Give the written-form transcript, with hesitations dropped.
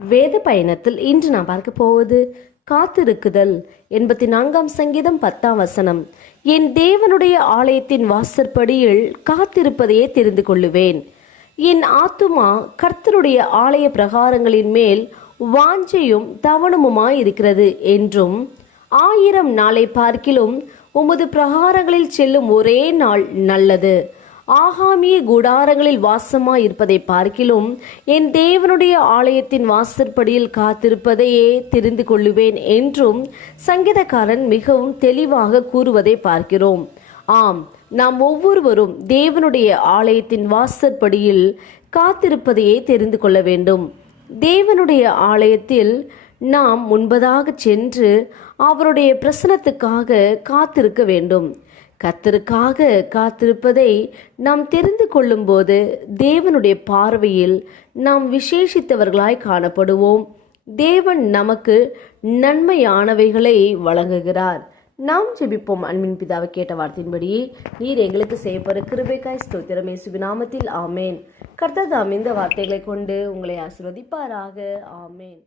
வேத பயணத்தில் இன்று நாம் பார்க்க போவது காத்திருக்குதல். 84 சங்கீதம் 10 என் தேவனுடைய ஆலயத்தின் வாசற்படியில் காத்திருப்பதையே தெரிந்து கொள்ளுவேன். என் ஆத்துமா கர்த்தருடைய ஆலய பிரகாரங்களின் மேல் வாஞ்சையும் தவணமுமாயிருக்கிறது என்றும், 1000 நாளை பார்க்கிலும் உமது பிரகாரங்களில் செல்லும் ஒரே நாள் நல்லது. ஆகாமிய கூடாரங்களில் வாசமாய் இருப்பதை பார்க்கிலும் என் தேவனுடைய ஆலயத்தின் வாசற்படியில் காத்திருப்பதையே தெரிந்து கொள்ளுவேன் என்றும் சங்கீதக்காரன் மிகவும் தெளிவாக கூறுவதை பார்க்கிறோம். ஆம், நாம் ஒவ்வொருவரும் தேவனுடைய ஆலயத்தின் வாசற்படியில் காத்திருப்பதையே தெரிந்து கொள்ள வேண்டும். தேவனுடைய ஆலயத்தில் நாம் முன்பதாக சென்று அவருடைய பிரசனத்துக்காக காத்திருக்க வேண்டும். கர்த்தருக்காக காத்திருப்பதை நாம் தெரிந்து கொள்ளும் போது தேவனுடைய பார்வையில் நாம் விசேஷித்தவர்களாய் காணப்படுவோம். தேவன் நமக்கு நன்மையானவைகளை வழங்குகிறார். நாம் ஜெபிப்போம். அன்பின் பிதாவை கேட்ட வார்த்தையின்படி நீர் எங்களுக்கு செய்யப்பட கிருபைக்காய் ஸ்தோத்திரம். இயேசுவின் நாமத்தில் ஆமேன். கர்த்தர் தாம் இந்த வார்த்தைகளை கொண்டு உங்களை ஆசீர்வதிப்பாராக. ஆமேன்.